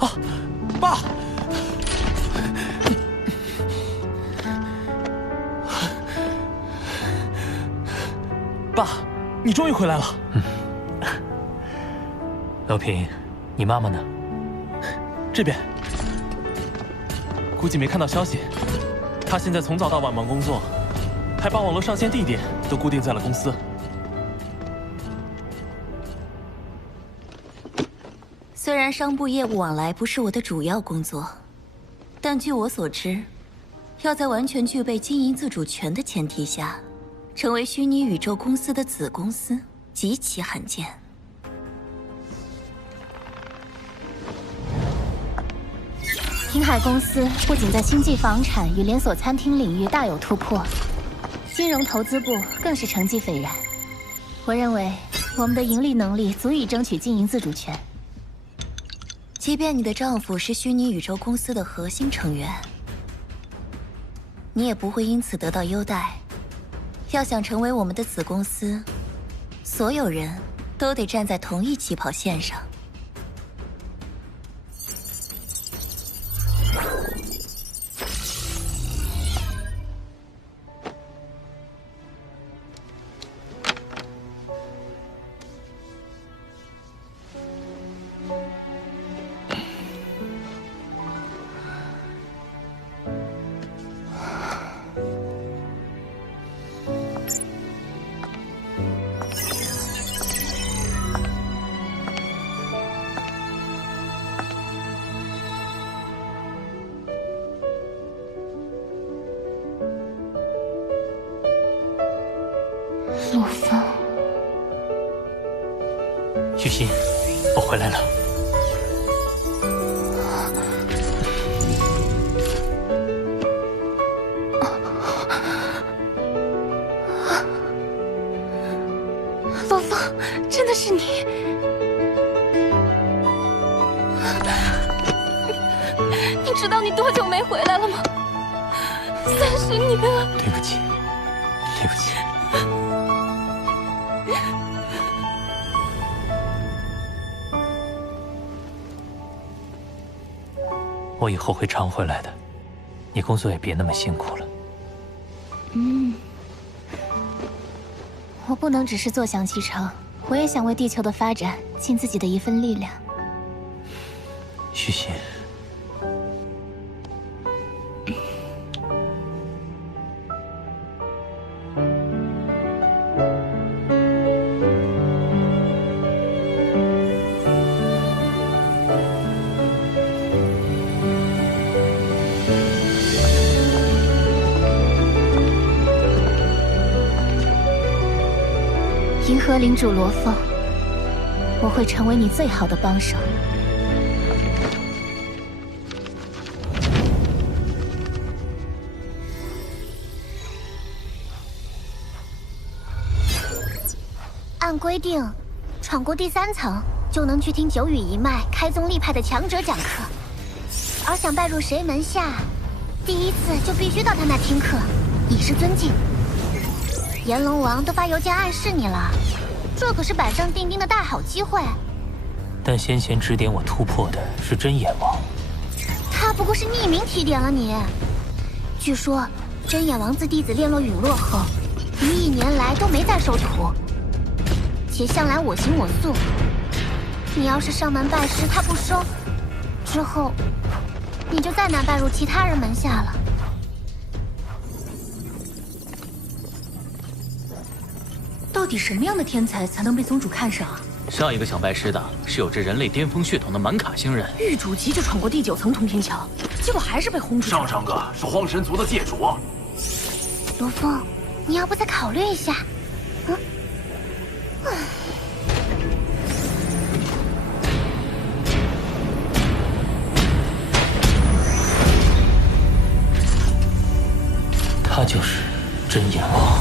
啊，爸！爸，你终于回来了。老平，你妈妈呢？这边。估计没看到消息。她现在从早到晚忙工作，还把网络上线地点都固定在了公司。虽然商部业务往来不是我的主要工作，但据我所知，要在完全具备经营自主权的前提下，成为虚拟宇宙公司的子公司极其罕见。听海公司不仅在星际房产与连锁餐厅领域大有突破，金融投资部更是成绩斐然。我认为我们的盈利能力足以争取经营自主权。即便你的丈夫是虚拟宇宙公司的核心成员，你也不会因此得到优待。要想成为我们的子公司，所有人都得站在同一起跑线上。陆枫，许昕，我回来了。陆枫，真的是你！你知道你多久没回来了吗？30年了。对不起，对不起。我以后会常回来的，你工作也别那么辛苦了。我不能只是坐享其成，我也想为地球的发展尽自己的一份力量。许昕，银河领主罗峰，我会成为你最好的帮手。按规定，闯过第3层就能去听九羽一脉开宗立派的强者讲课，而想拜入谁门下，第1次就必须到他那听课，以示尊敬。炎龙王都发邮件暗示你了，这可是板上钉钉的大好机会。但先前指点我突破的是真眼王，他不过是匿名提点了你。据说真眼王自弟子炼落陨落后，1亿年来都没再收徒，且向来我行我素。你要是上门拜师，他不收，之后你就再难拜入其他人门下了。到底什么样的天才才能被宗主看上啊？上一个想拜师的是有着人类巅峰血统的满卡星人，玉主急着闯过第9层通天桥，结果还是被轰出去。上个是荒神族的界主。罗峰，你要不再考虑一下？他就是真眼王。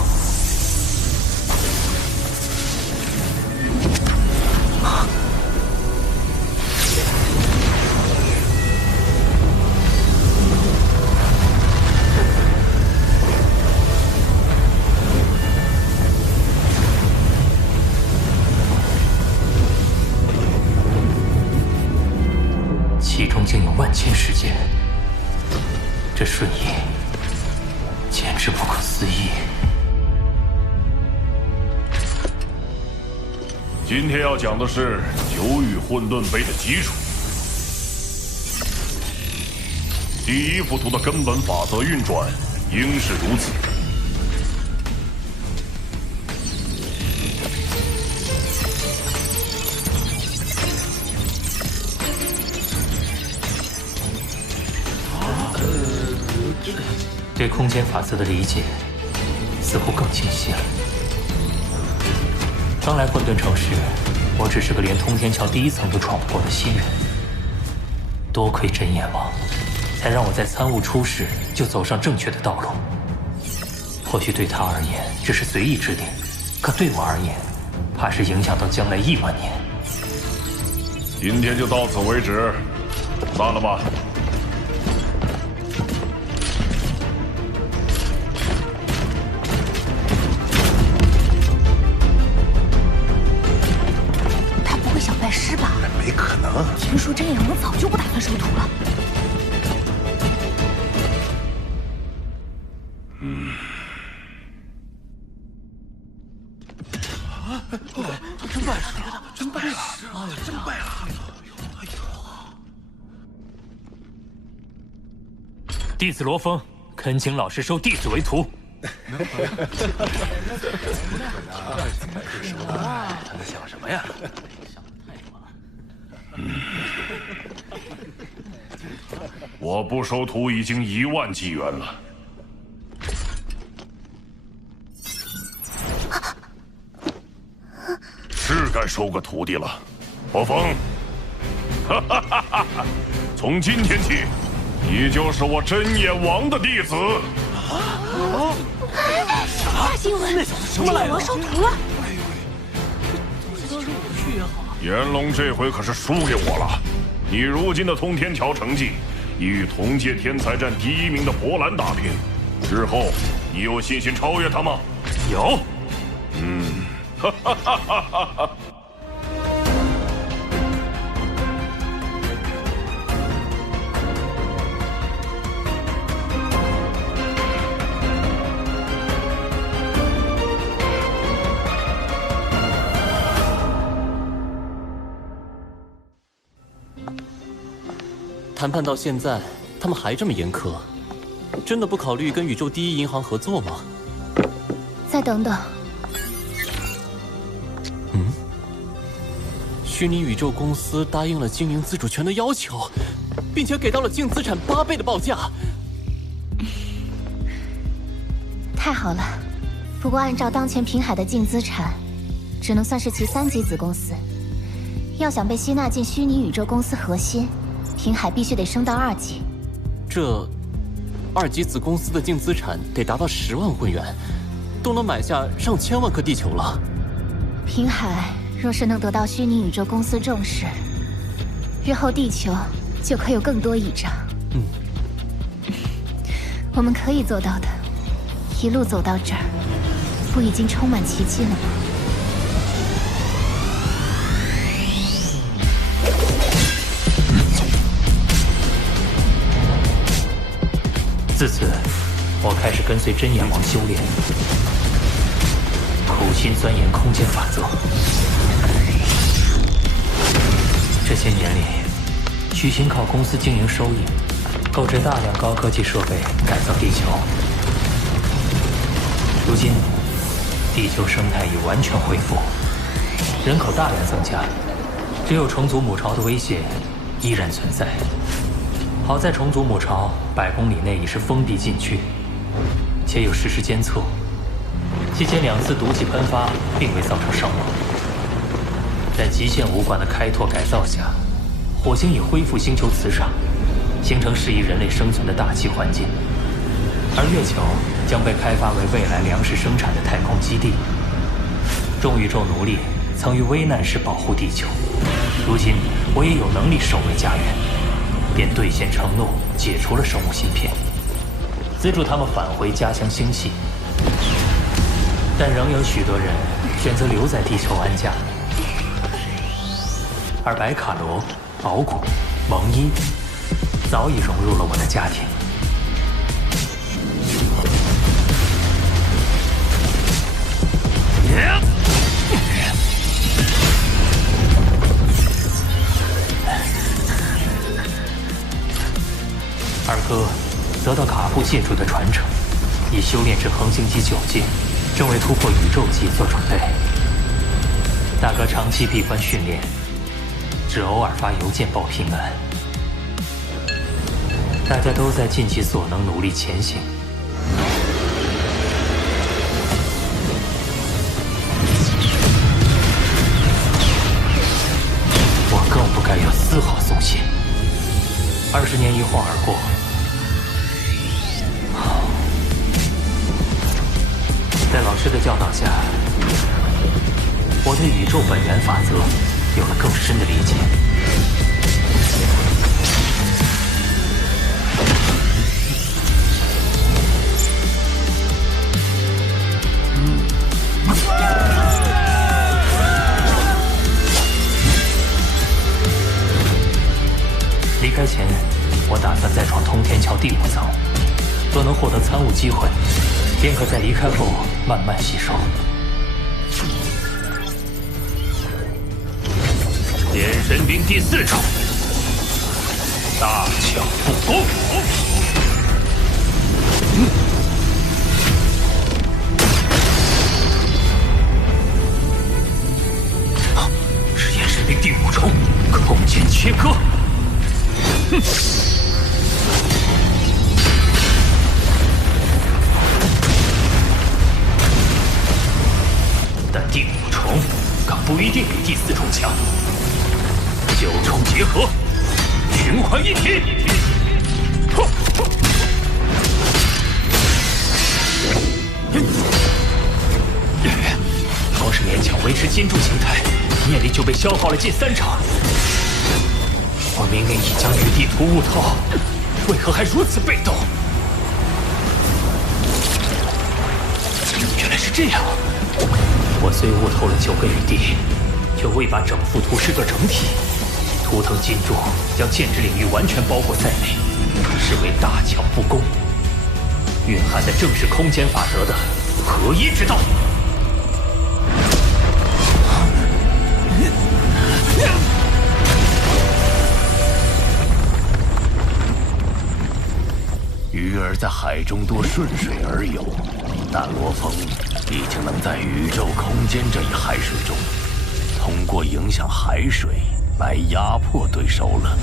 其中竟有万千时间，这瞬移简直不可思议。今天要讲的是九羽混沌杯的基础。第一幅图的根本法则运转，应是如此。对空间法则的理解似乎更清晰了。刚来混沌城时，我只是个连通天桥第一层都闯不过的新人。多亏真眼王，才让我在参悟初时就走上正确的道路。或许对他而言只是随意制定，可对我而言，怕是影响到将来亿万年。今天就到此为止，散了吧。他不会想拜师吧？没可能。听说真眼王早就不打算收徒了。弟子罗峰恳请老师收弟子为徒。想什么呀？我不收徒已经1万纪元了。是该收个徒弟了，罗峰。从今天起，你就是我真眼王的弟子。大新闻！真眼王收徒了。炎龙这回可是输给我了。你如今的通天桥成绩，已与同届天才战第1名的博兰打平。日后你有信心超越他吗？有。谈判到现在，他们还这么严苛，真的不考虑跟宇宙第一银行合作吗？再等等。虚拟宇宙公司答应了经营自主权的要求，并且给到了净资产8倍的报价。太好了，不过按照当前平海的净资产，只能算是其3级子公司。要想被吸纳进虚拟宇宙公司核心，平海必须得升到2级。这2级子公司的净资产得达到10万混元，都能买下上千万颗地球了。平海若是能得到虚拟宇宙公司重视，日后地球就可有更多倚仗。我们可以做到的，一路走到这儿，不已经充满奇迹了吗？自此，我开始跟随真眼王修炼，苦心钻研空间法则。这些年里，虚心靠公司经营收益，购置大量高科技设备改造地球。如今，地球生态已完全恢复，人口大量增加，只有重组母巢的威胁依然存在。好在重组母巢100公里内已是封闭禁区，且有实时监测，期间2次毒气喷发并未造成伤亡。在极限武馆的开拓改造下，火星已恢复星球磁场，形成适宜人类生存的大气环境，而月球将被开发为未来粮食生产的太空基地。众宇宙奴隶曾于危难时保护地球，如今我也有能力守卫家园，便兑现承诺，解除了生物芯片，资助他们返回家乡星系。但仍有许多人选择留在地球安家，而白卡罗、敖古、蒙伊早已融入了我的家庭。二哥得到卡布借主的传承，已修炼至恒星级9阶，正为突破宇宙级做准备。大哥长期闭关训练，只偶尔发邮件报平安。大家都在尽其所能努力前行。我更不该有丝毫松懈。20年一晃而过，在老师的教导下，我对宇宙本源法则有了更深的理解。离开前，我打算再闯通天桥第5层，若能获得参悟机会，便可在离开后慢慢吸收。天神兵第4招，大巧不工。是炎神兵第5重，空间切割。但第5重可不一定比第4重强。9重结合，循环一体。光是勉强维持金柱形态，念力就被消耗了近3成。我明明已将与地图悟透，为何还如此被动？原来是这样。我虽悟透了9个雨地，却未把整幅图视作整体。图腾金柱将剑之领域完全包裹在内，是为大巧不工，蕴含的正是空间法则的合一之道。鱼儿在海中多顺水而游，但罗峰已经能在宇宙空间这一海水中，通过影响海水来压迫对手了。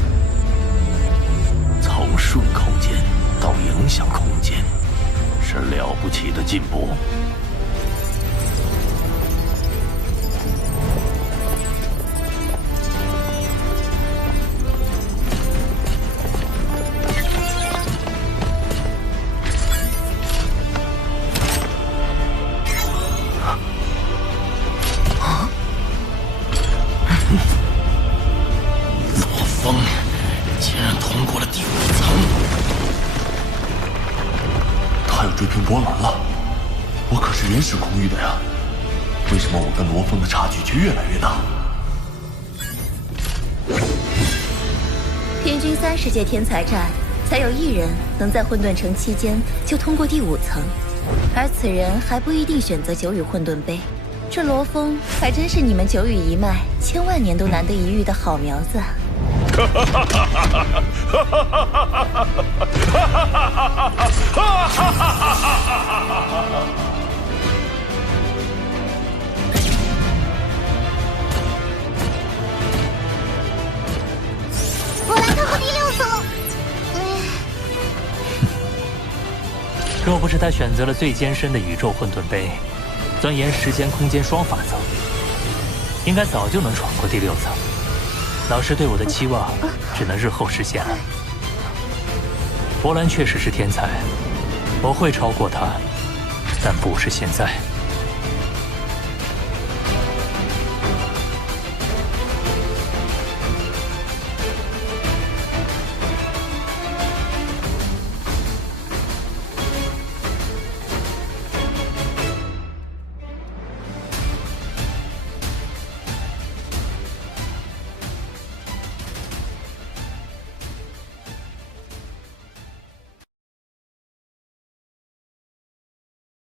从顺空间到影响空间，是了不起的进步。追平波澜了，我可是原始空域的呀，为什么我跟罗峰的差距却越来越大？平均30届天才战，才有1人能在混沌城期间就通过第5层，而此人还不一定选择九羽混沌杯。这罗峰还真是你们九羽一脉千万年都难得一遇的好苗子。我来看过第6层了。若不是他选择了最艰深的宇宙混沌杯，钻研时间空间双法则，应该早就能闯过第6层。老师对我的期望只能日后实现了。博兰确实是天才，我会超过他，但不是现在。